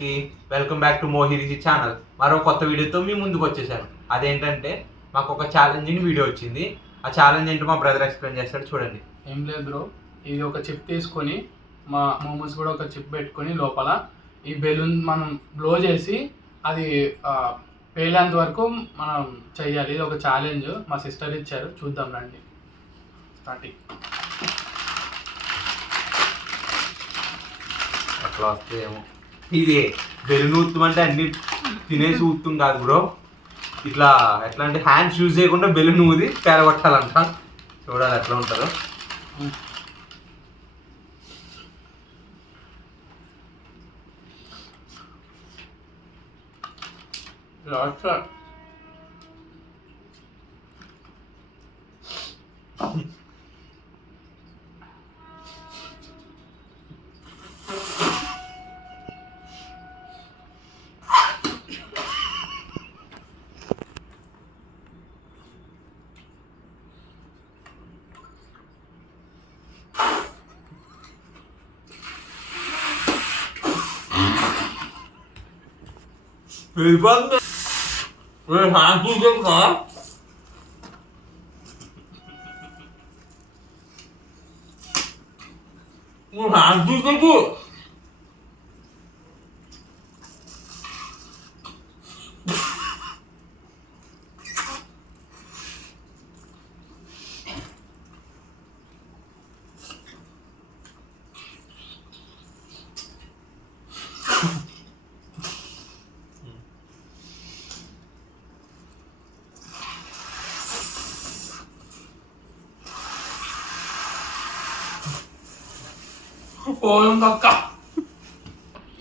అందరికీ welcome back to మోహిరిజీ channel. మరో కొత్త వీడియోతో మీ ముందుకు వచ్చేసాను. అదేంటంటే మాకు ఒక ఛాలెంజింగ్ వీడియో వచ్చింది. ఆ ఛాలెంజ్ ఏంటో మా బ్రదర్ ఎక్స్ప్లెయిన్ చేస్తాడు, చూడండి. ఏం లేదు బ్రో, ఇది ఒక చిప్ తీసుకొని మా మోమోస్ కూడా ఒక చిప్ పెట్టుకొని లోపల ఈ బెలూన్ మనం బ్లో చేసి అది పేలేంత వరకు మనం చెయ్యాలి. ఇది ఒక ఛాలెంజ్ మా సిస్టర్ ఇచ్చారు, చూద్దాం రండి. స్టార్టింగ్ అట్లా వస్తే ఏమో ఇది బెలూన్ ఊత్తం అంటే అన్ని తినేసి ఊత్తం కాదు బ్రో. ఇట్లా ఎట్లా అంటే హ్యాండ్స్ యూజ్ చేయకుండా బెలూన్ ఊది పేరగొట్టాలంట. చూడాలి ఎట్లా ఉంటుందో. వెళ్ళిపోతుంది. హ్యాండ్ చూసాం కదా, హ్యాండ్ చూసాకు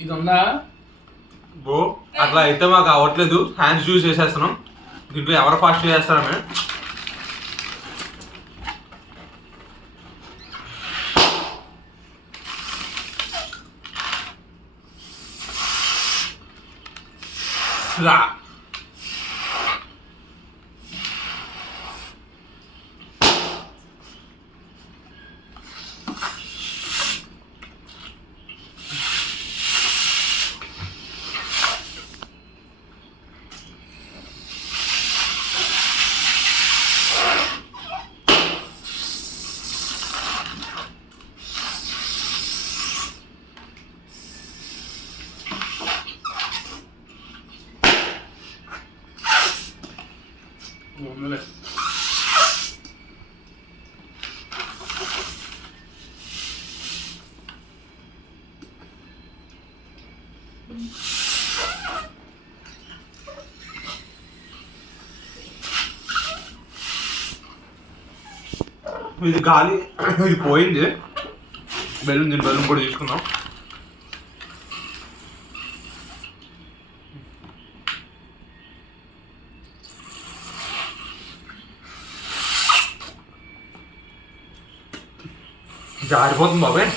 ఇది ఉందా బ్రో? అట్లా అయితే మాకు అవ్వట్లేదు, హ్యాండ్స్ యూజ్ చేసేస్తున్నాం. దీంట్లో ఎవరు ఫాస్ట్ చేస్తారా మేము? రా ఇది గాలి, ఇది పోయింది బెలూన్. దీని బెలూన్ కూడా తీసుకుందాం. జారిపోతుంది బాబాయ్.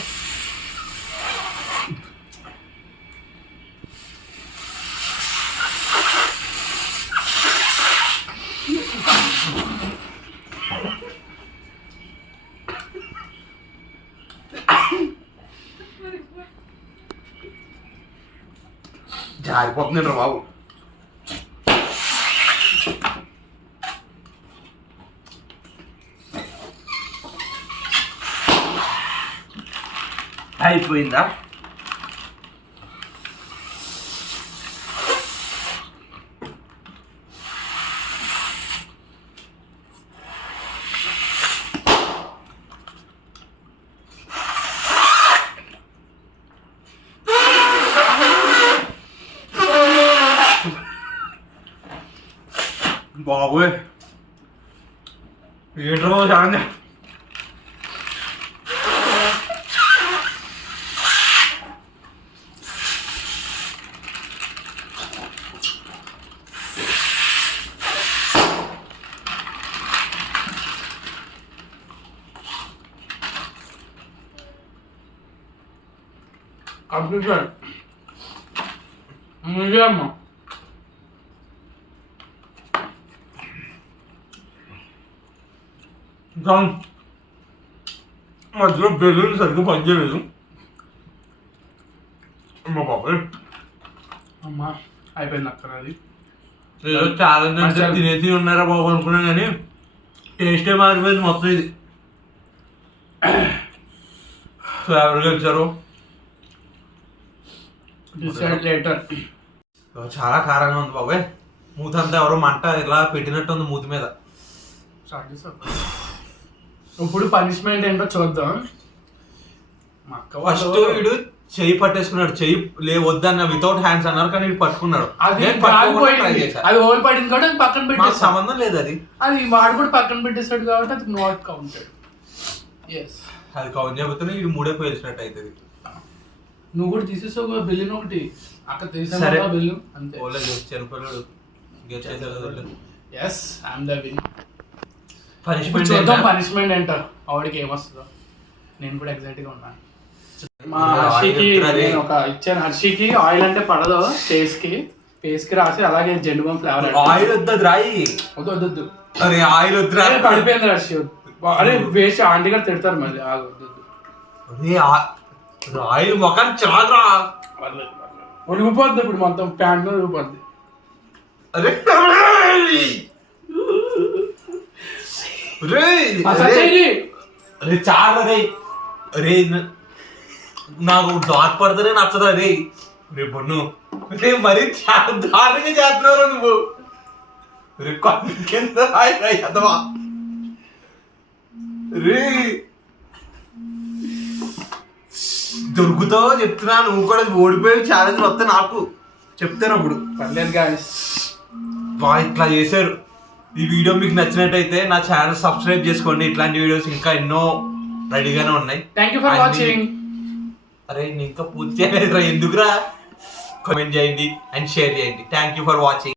జారిపోతుంది రా బాబు. అయిపోయిందా? బాబోయ్ ఏంట్రా బాబు చాలా. అభిషేక్ నిజమ్మా మధ్యలో బెలూన్ సరిగ్గా పనిచేయలేదు. మా బాబాయ్ అమ్మా అయిపోయింది అక్కడ అది. ఏదో చాలా తినేసి ఉన్నారా బాబు అనుకున్నాం కానీ టేస్టే మారిపోయింది మొత్తం. ఇది సో ఎవరు గెలిచారు? Decide later. చాలా కారంగా ఉంది బాబాయ్. మూత అంతా ఎవరో మంట ఇలా పెట్టినట్టు ఉంది మూతి మీద. ఇప్పుడు పనిష్మెంట్ ఏంటో చూద్దాం. మా అక్క ఫస్ట్ వీడు చెయ్యి పట్టేసుకున్నాడు. చెయ్యి వద్దన్న వితౌట్ హ్యాండ్స్ అన్నారు కానీ వీడు పట్టుకున్నాడు. అది ఓవర్ పడింది కాబట్టి అది పక్కన పెట్టేసి సంబంధం లేదు. అది వాడు కూడా పక్కన పెట్టేసాడు కాబట్టి అది నాట్ కౌంటెడ్. అది కౌంట్ చేయబోతున్నా వీడు మూడే పేల్చినట్టు అవుతుంది. నువ్వు కూడా తీసేసావు బిల్లుని ఒకటి. అక్కడ సరే. తీసా బిల్లు అంతే. చనిపోయాడు. Yes I'm the win. Punishment punishment ఏంటో ఆవిడకి ఏమొస్తుందో నేను కూడా ఎగ్జైట్ గా ఉన్నాను. మా హర్షికి నేను ఒక ఇచ్చాను. హర్షికి ఆయిల్ అంటే పడదు. ఫేస్ కి రాసి అలాగే జెండు ఫ్లేవర్. ఆయిల్ వద్దు రాయి. వద్దు. అరే ఆయిల్ వద్దు పడిపోయింది హర్షి. అరే వేసి ఆంటీ గారు తిడతారు మళ్ళీ. ఆయిల్ మొఖాన్ని చాలరా. ఒలిగిపోద్ది ఇప్పుడు మొత్తం ప్యాంట్ లో ఒలిగిపోద్ది. అరే చాలా రే నాకు డాట్ పడితేనే నచ్చదు. అరే రేపు రేపు మరీ చాలా దారుణంగా చేస్తున్నారు నువ్వు. కింద అదవా రే దొరుకుతావో చెప్తున్నా. నువ్వు కూడా ఓడిపోయి ఛాలెంజ్ వస్తే నాకు చెప్తాను అప్పుడు. పర్లేదు గాయ్స్, ఇట్లా చేశారు. ఈ వీడియో మీకు నచ్చినట్టయితే నా ఛానల్ సబ్స్క్రైబ్ చేసుకోండి. ఇట్లాంటి వీడియోస్ ఇంకా ఎన్నో రెడీగానే ఉన్నాయి. Thank you for watching. అరే నేను ఇంకా పూర్తి చేయలేదు. ఎందుకురా? కామెంట్ చేయండి అండ్ షేర్ చేయండి. Thank you for watching.